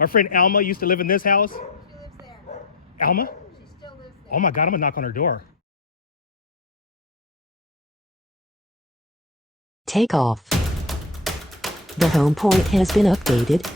Our friend Alma used to live in this house. She lives there. Alma? She still lives there. Oh my God, I'm gonna knock on her door. Take off. The home point has been updated.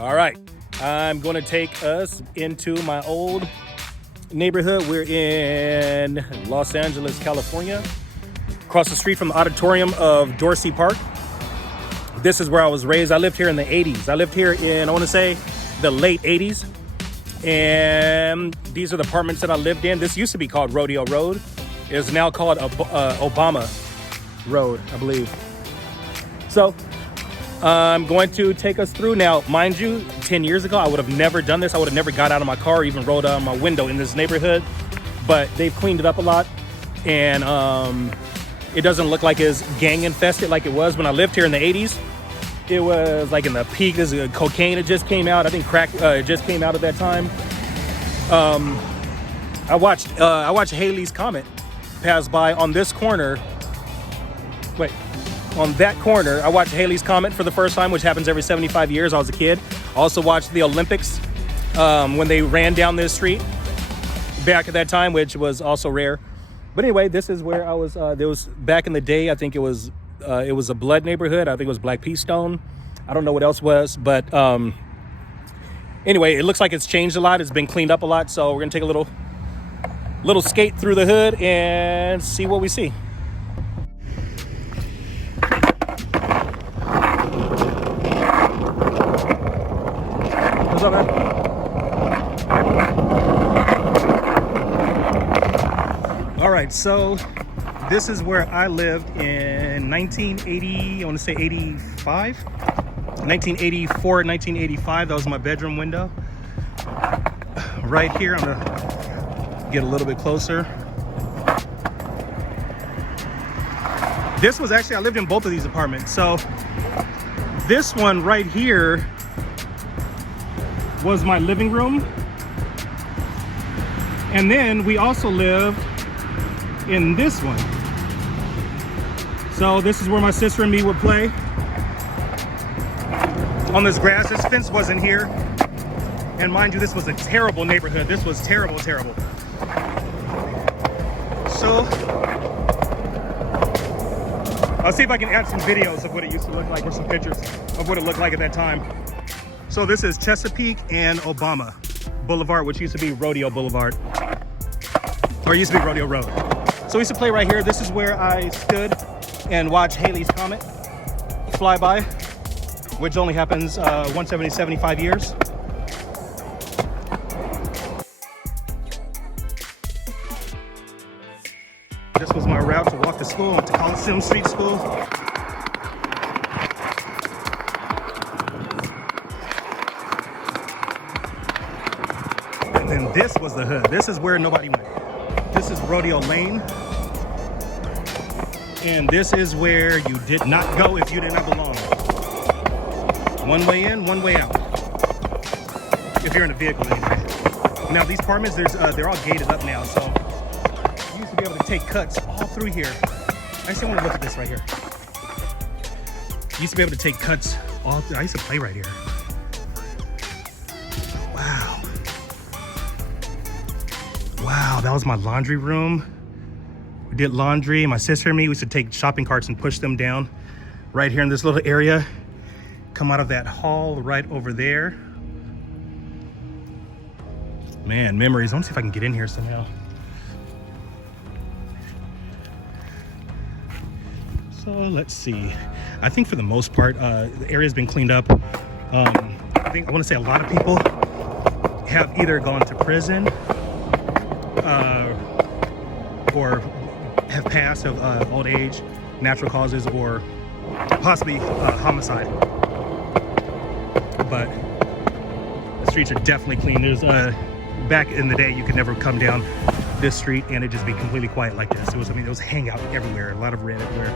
All right, I'm going to take us into my old neighborhood. We're in Los Angeles, California, across the street from the auditorium of Dorsey Park. This is where I was raised. I lived here in the 80s. I lived here in, I want to say, the late 80s. And these are the apartments that I lived in. This used to be called Rodeo Road. It's now called Obama Road, I believe. So I'm going to take us through now. Mind you, 10 years ago, I would have never done this. I would have never got out of my car or even rolled out of my window in this neighborhood. But they've cleaned it up a lot. And it doesn't look like it's gang infested like it was when I lived here in the 80s. It was like in the peak. There's cocaine. It just came out. I think crack just came out at that time. I watched Halley's Comet pass by on this corner. Wait. On that corner, I watched Halley's Comet for the first time, which happens every 75 years. I was a kid. I also watched the Olympics when they ran down this street back at that time, which was also rare. But anyway, this is where I was. There was back in the day. I think it was a blood neighborhood. I think it was Black Pea Stone. I don't know what else was, but anyway, it looks like it's changed a lot. It's been cleaned up a lot. So we're gonna take a little skate through the hood and see what we see. What's up, man? All right, so this is where I lived in 1980, I want to say 85, 1984, 1985. That was my bedroom window. Right here, I'm gonna get a little bit closer. This was actually, I lived in both of these apartments. So this one right here was my living room. And then we also lived in this one. So this is where my sister and me would play. on this grass. This fence wasn't here. And mind you, this was a terrible neighborhood. This was terrible, terrible. So, I'll see if I can add some videos of what it used to look like or some pictures of what it looked like at that time. So this is Chesapeake and Obama Boulevard, which used to be Rodeo Boulevard. Or it used to be Rodeo Road. So we used to play right here. This is where I stood and watched Halley's Comet fly by, which only happens once every 75 years. This was my route to walk to school. I went to Coliseum Street School. And then this was the hood. This is where nobody went. This is Rodeo Lane. And this is where you did not go if you did not belong. One way in, one way out. If you're in a vehicle anyway. Now these apartments, they're all gated up now, so you used to be able to take cuts all through here. I actually want to look at this right here. You used to be able to take cuts all through. I used to play right here. Wow. Wow, that was my laundry room. We did laundry. My sister and me, we used to take shopping carts and push them down right here in this little area. Come out of that hall right over there. Man, memories. I want to see if I can get in here somehow. So let's see. I think for the most part, the area's been cleaned up. I want to say a lot of people have either gone to prison or have passed of old age, natural causes, or possibly homicide. But the streets are definitely clean. There's back in the day, you could never come down this street and it just be completely quiet like this. It was, there was hangout everywhere, a lot of red everywhere.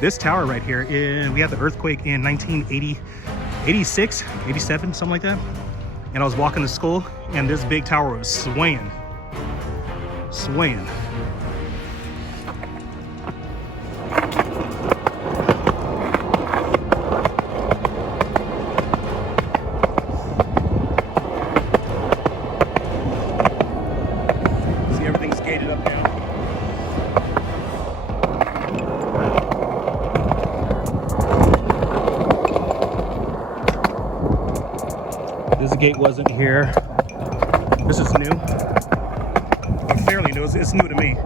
This tower right here, we had the earthquake in 1980, 86, 87, something like that. And I was walking to school and this big tower was swaying. See, everything's gated up now. This gate wasn't here. This is new. Or fairly new. It's new to me.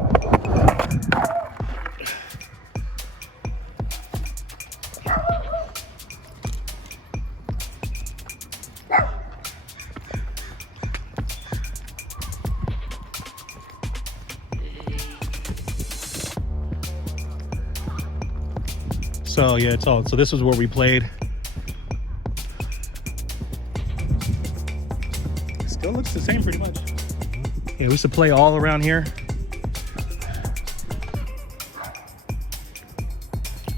So yeah, it's all. So this is where we played. Still looks the same pretty much. Yeah, we used to play all around here.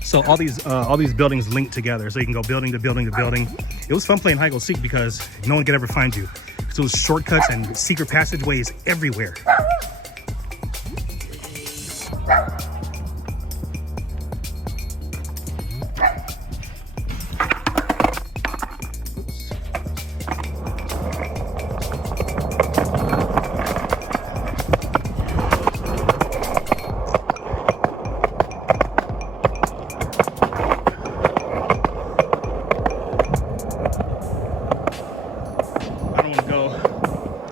So all these buildings linked together, so you can go building to building to building. It was fun playing hide and seek because no one could ever find you. So it was shortcuts and secret passageways everywhere.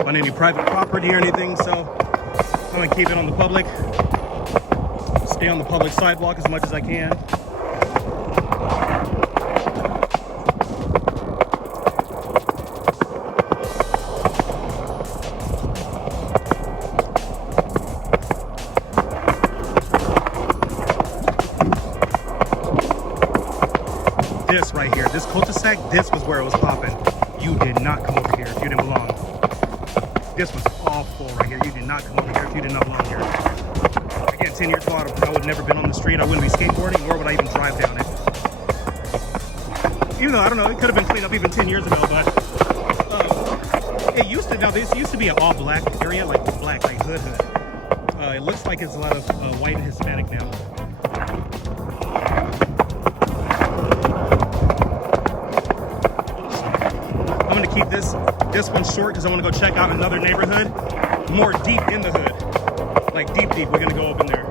On any private property or anything, so I'm gonna keep it on the public. Stay on the public sidewalk as much as I can. This right here, this cul-de-sac, this was where it was popping. You did not come over here if you didn't belong. This was awful right here. You did not come over here if you did not belong here. Again, 10 years ago, I would have never been on the street. I wouldn't be skateboarding, nor would I even drive down it. Even though, I don't know, it could have been cleaned up even 10 years ago, but it used to, now this used to be an all black area, like black, like hood. It looks like it's a lot of white and Hispanic now. this one's short because I want to go check out another neighborhood more deep in the hood. Like deep. We're gonna go up in there.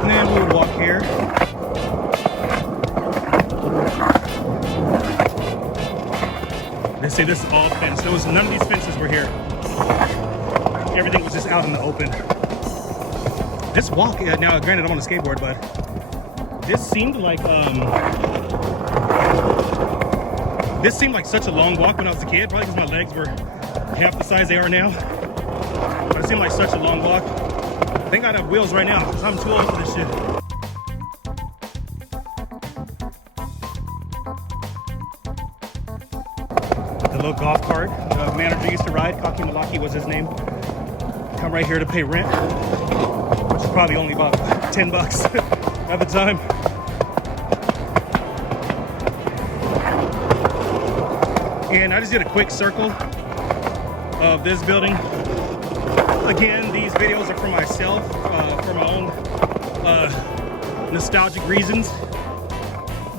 And then we would walk here. They say this is all fenced. There was none of these fences were here. Everything was just out in the open. This walk, now granted I'm on a skateboard, but this seemed like such a long walk when I was a kid, probably because my legs were half the size they are now. But it seemed like such a long walk. I think I'd have wheels right now because I'm too old for this shit. The little golf cart the manager used to ride, Kaki Malaki was his name. Come right here to pay rent, which is probably only about 10 bucks at the time. And I just did a quick circle of this building. Again, these videos are for myself, for my own nostalgic reasons,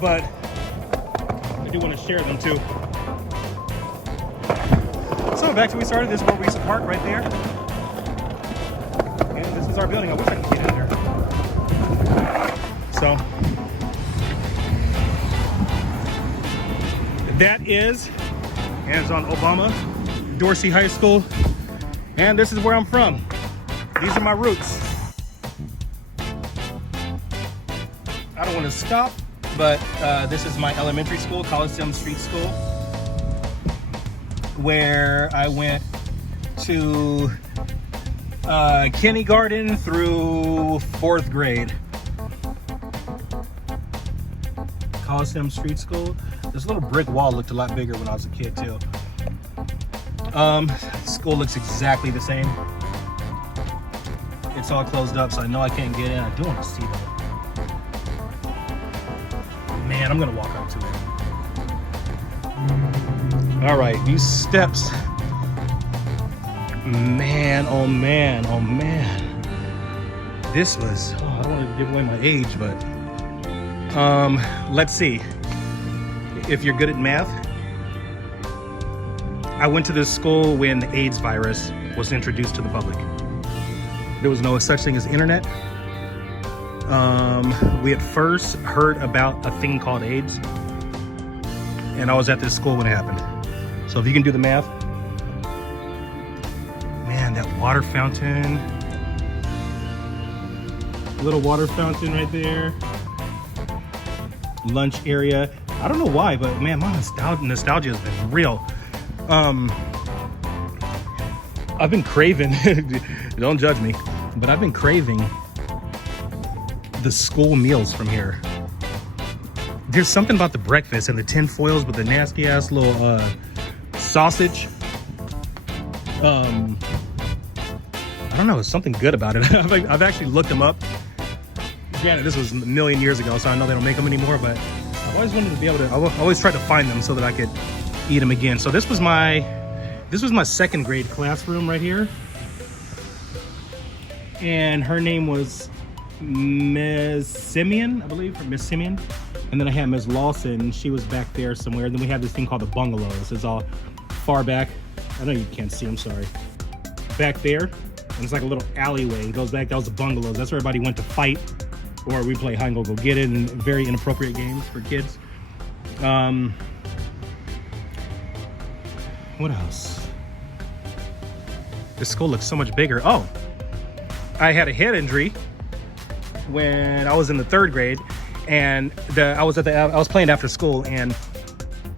but I do want to share them too. So back to where we started. This is where we used to park right there. And this is our building. I wish I could get in there. So that is, and it's on Obama, Dorsey High School. And this is where I'm from. These are my roots. I don't want to stop, but this is my elementary school, Coliseum Street School, where I went to kindergarten through 4th grade. Coliseum Street School. This little brick wall looked a lot bigger when I was a kid too. School looks exactly the same. It's all closed up, so I know I can't get in. I do want to see that. Man, I'm gonna walk up to it. All right, these steps. Man, oh man, oh man. This was, I don't want to give away my age, but let's see. If you're good at math, I went to this school when the AIDS virus was introduced to the public. There was no such thing as internet. We had first heard about a thing called AIDS, and I was at this school when it happened. So if you can do the math, man, that water fountain, little water fountain right there, lunch area. I don't know why, but man, my nostalgia has been real. I've been craving, don't judge me, but I've been craving the school meals from here. There's something about the breakfast and the tin foils with the nasty ass little sausage. I don't know, there's something good about it. I've actually looked them up. Granted, this was a million years ago, so I know they don't make them anymore, but I've always wanted to be able to, I always tried to find them so that I could eat them again. So this was my 2nd grade classroom right here. And her name was Ms. Simeon, I believe, or Miss Simeon. And then I had Ms. Lawson, she was back there somewhere. And then we had this thing called the bungalows. It's all far back. I know you can't see, I'm sorry. Back there, and it's like a little alleyway. It goes back, that was the bungalows. That's where everybody went to fight, or we play hide and go get it, and very inappropriate games for kids. What else? This school looks so much bigger. Oh, I had a head injury when I was in the 3rd grade, and I was playing after school, and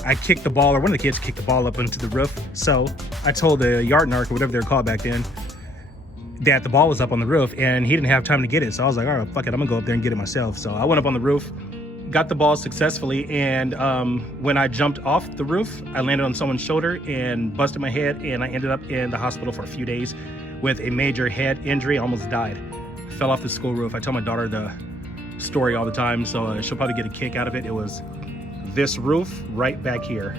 I kicked the ball, or one of the kids kicked the ball up into the roof. So I told the yard narc, or whatever they were called back then, that the ball was up on the roof, and he didn't have time to get it. So I was like, all right, fuck it, I'm gonna go up there and get it myself. So I went up on the roof, got the ball successfully, and when I jumped off the roof, I landed on someone's shoulder and busted my head, and I ended up in the hospital for a few days with a major head injury. I almost died. Fell off the school roof. I tell my daughter the story all the time, so she'll probably get a kick out of it. It was this roof right back here.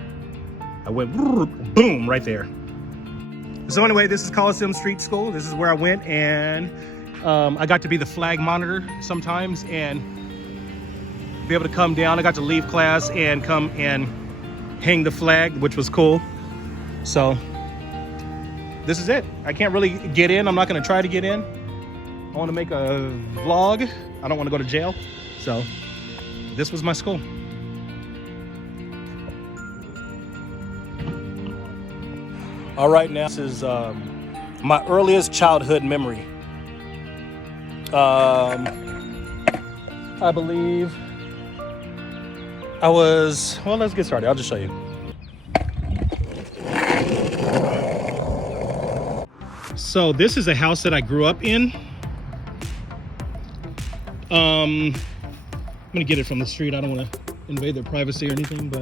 I went boom right there. So anyway, this is Coliseum Street School. This is where I went, and I got to be the flag monitor sometimes and be able to come down. I got to leave class and come and hang the flag, which was cool. So this is it. I can't really get in. I'm not going to try to get in. I want to make a vlog. I don't want to go to jail. So this was my school. All right, now this is my earliest childhood memory. I believe I was, well, let's get started. I'll just show you. So this is a house that I grew up in. I'm gonna get it from the street. I don't want to invade their privacy or anything,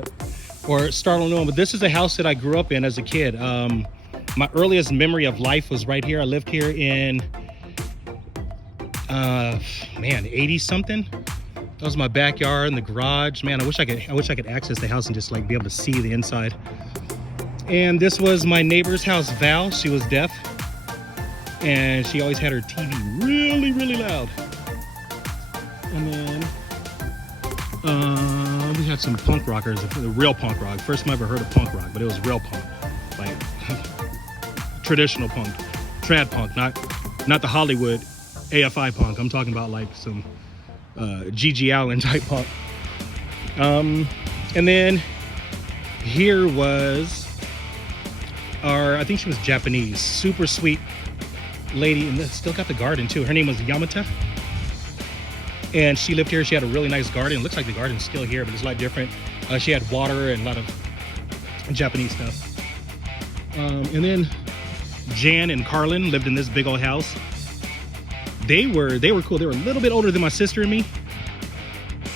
or startle anyone. But this is a house that I grew up in as a kid. My earliest memory of life was right here. I lived here in, 80 something. That was my backyard and the garage. Man, I wish I could access the house and just like be able to see the inside. And this was my neighbor's house, Val. She was deaf, and she always had her TV really, really loud. And then we had some punk rockers, the real punk rock. First time I ever heard of punk rock, but it was real punk, like traditional punk, trad punk, not the Hollywood AFI punk. I'm talking about like some G.G. Allen type punk. And then here was I think she was Japanese, super sweet lady, and still got the garden too. Her name was Yamata. And she lived here. She had a really nice garden. It looks like the garden's still here, but it's a lot different. She had water and a lot of Japanese stuff. And then Jan and Carlin lived in this big old house. They were cool. They were a little bit older than my sister and me.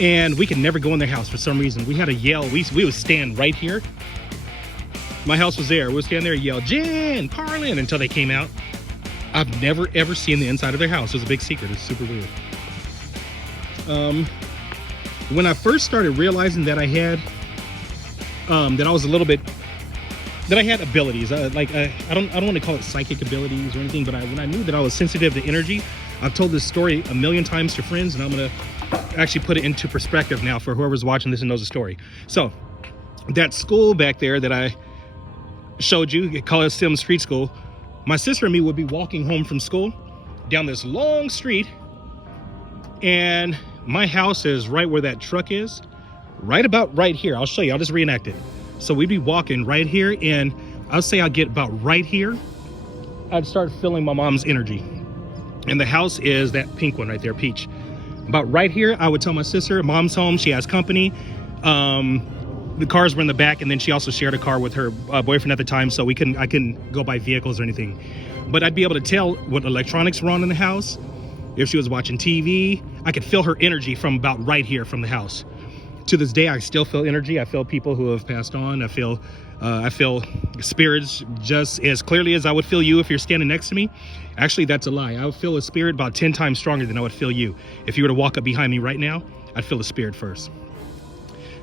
And we could never go in their house for some reason. We had to yell. We would stand right here. My house was there. We would stand there and yell, Jan, Carlin, until they came out. I've never, ever seen the inside of their house. It was a big secret. It's super weird. When I first started realizing that I had, that I was a little bit, that I had abilities, I don't want to call it psychic abilities or anything, but when I knew that I was sensitive to energy. I've told this story a million times to friends, and I'm going to actually put it into perspective now for whoever's watching this and knows the story. So that school back there that I showed you, Coliseum Street School, my sister and me would be walking home from school down this long street, and my house is right where that truck is, right about right here. I'll show you. I'll just reenact it. So we'd be walking right here, and I'll say I'd get about right here. I'd start feeling my mom's energy. And the house is that pink one right there, peach. About right here, I would tell my sister, Mom's home, she has company. The cars were in the back, and then she also shared a car with her boyfriend at the time, so I couldn't go by vehicles or anything. But I'd be able to tell what electronics were on in the house. If she was watching TV, I could feel her energy from about right here from the house. To this day, I still feel energy. I feel people who have passed on. I feel spirits just as clearly as I would feel you if you're standing next to me. Actually, that's a lie. I would feel a spirit about 10 times stronger than I would feel you. If you were to walk up behind me right now, I'd feel a spirit first.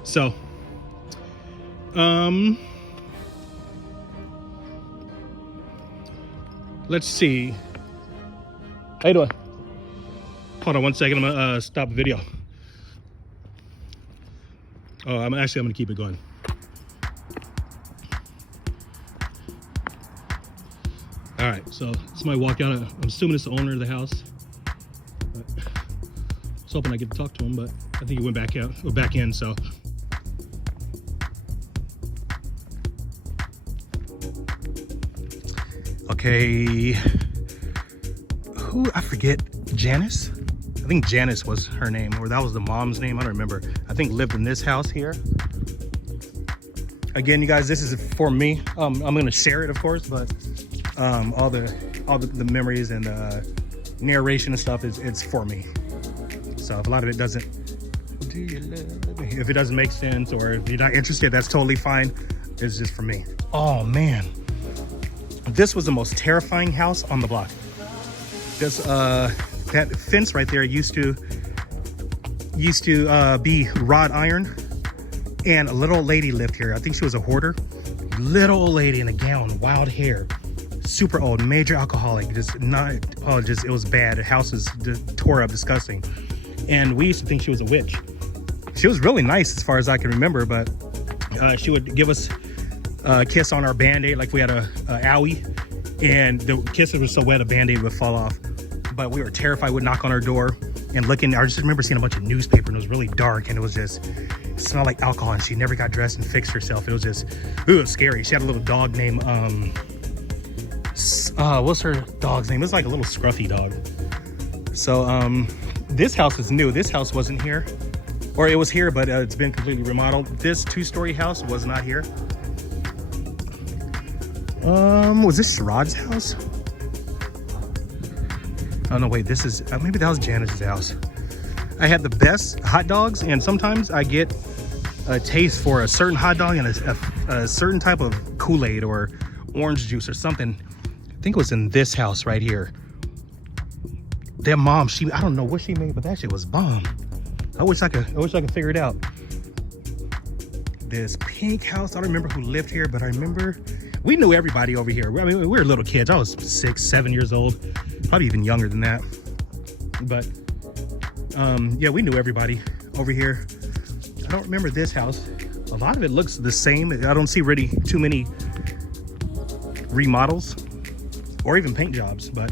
So, let's see. How you doing? Hold on one second. I'm gonna stop the video. Oh, I'm gonna keep it going. All right, so somebody walked out. I'm assuming it's the owner of the house. I was hoping I get to talk to him, but I think he went back out, or back in. So. Okay. I forget. Janice? I think Janice was her name, or that was the mom's name. I don't remember. I think lived in this house here. Again, you guys, this is for me. I'm gonna share it, of course, but all the memories and narration and stuff it's for me. So if a lot of it doesn't, if it doesn't make sense, or if you're not interested, that's totally fine. It's just for me. Oh man, this was the most terrifying house on the block. This that fence right there used to be wrought iron, and a little old lady lived here. I think she was a hoarder. Little old lady in a gown, wild hair, super old, major alcoholic, just not, oh, just, it was bad. The house was just tore up, disgusting. And we used to think she was a witch. She was really nice as far as I can remember, but she would give us a kiss on our Band-Aid like we had a owie, and the kisses were so wet a Band-Aid would fall off. But we were terrified. We'd knock on her door and looking. I just remember seeing a bunch of newspaper, and it was really dark, and it was just, it smelled like alcohol, and she never got dressed and fixed herself. It was just, it was scary. She had a little dog named, what's her dog's name? It was like a little scruffy dog. So this house is new. This house wasn't here, or it was here, but it's been completely remodeled. This 2-story house was not here. Was this Sherrod's house? Oh no, wait, this is, maybe that was Janice's house. I had the best hot dogs, and sometimes I get a taste for a certain hot dog and a certain type of Kool-Aid or orange juice or something. I think it was in this house right here. Their mom, I don't know what she made, but that shit was bomb. I wish I could figure it out. This pink house, I don't remember who lived here, but I remember we knew everybody over here. I mean, we were little kids. I was 6, 7 years old, probably even younger than that. But yeah, we knew everybody over here. I don't remember this house. A lot of it looks the same. I don't see really too many remodels or even paint jobs, but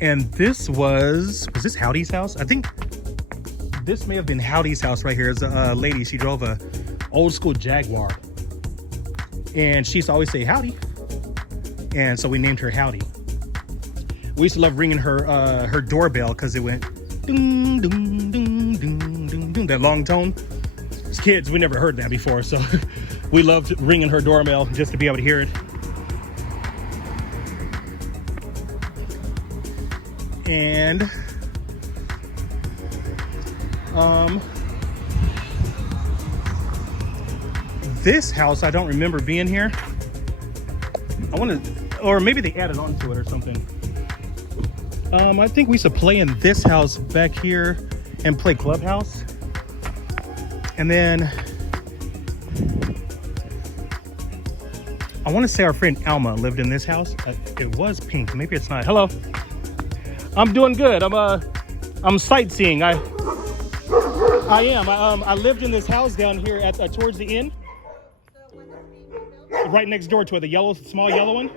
and this was this Howdy's house? I think this may have been Howdy's house right here. It's a lady, she drove a old school Jaguar, and she used to always say howdy, and so we named her Howdy. We used to love ringing her doorbell because it went ding, ding, ding, ding, ding, ding, that long tone. As kids, we never heard that before, so we loved ringing her doorbell just to be able to hear it. And this house, I don't remember being here. I want to, or maybe they added on to it or something. I think we used to play in this house back here and play Clubhouse. And then I want to say our friend Alma lived in this house. It was pink. Maybe it's not. Hello. I'm doing good. I'm sightseeing. I am. I lived in this house down here at towards the end, right next door to it, the small yellow one.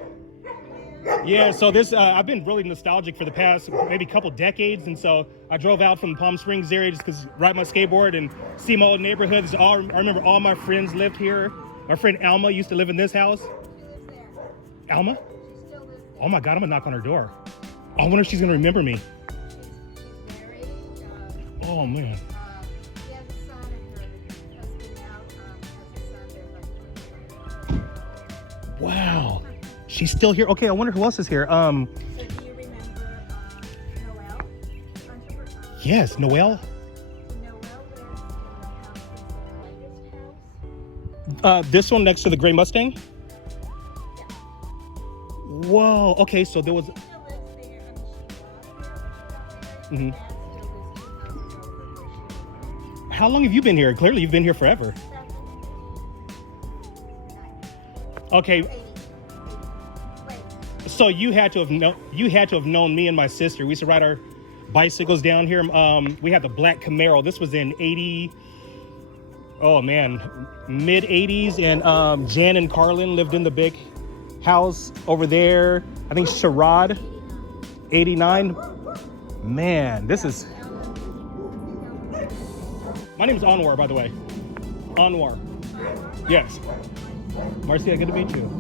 Yeah. So this, I've been really nostalgic for the past maybe couple decades, and so I drove out from the Palm Springs area just because ride my skateboard and see my old neighborhoods. I remember all my friends lived here. My friend Alma used to live in this house. She lives there. Alma? She still lives there. Oh my God! I'm gonna knock on her door. I wonder if she's gonna remember me. She's married. Oh man. She has a son, and her husband now has a son. They're like, Wow. She's still here. Okay, I wonder who else is here. so do you remember Noelle? Yes, Noelle. Noelle lives in the house, house. This one next to the gray Mustang. Whoa. Okay, so there was. She still lives there. I mean, she bought there. Mhm. Dad still lives in the house over where she How long have you been here? Clearly, you've been here forever. lives. Okay, 80. Wait. so you had to have known me and my sister. We used to ride our bicycles down here. We had the black Camaro. This was in mid 80s, and Jan and Carlin lived in the big house over there. I think Sherrod, 89. Man, this is. My name is Anwar, by the way. Anwar. Yes. Marcia, good to meet you.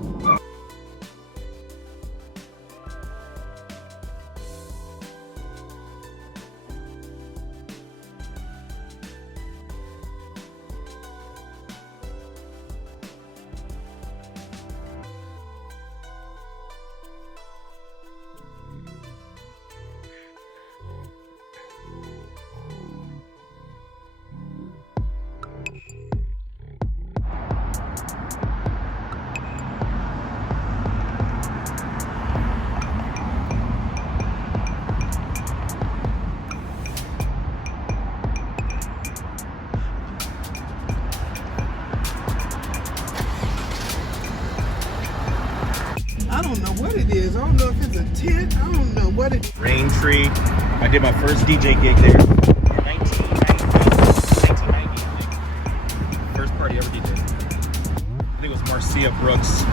it is. I don't know if it's a tent. I don't know what it is. Rain Tree. I did my first DJ gig there in 1990, I think. First party I ever DJ. I think it was Marcia Brooks'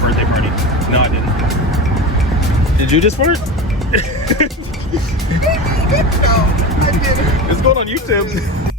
birthday party. No, I didn't. Did you just flirt? No, I didn't. It's going on YouTube.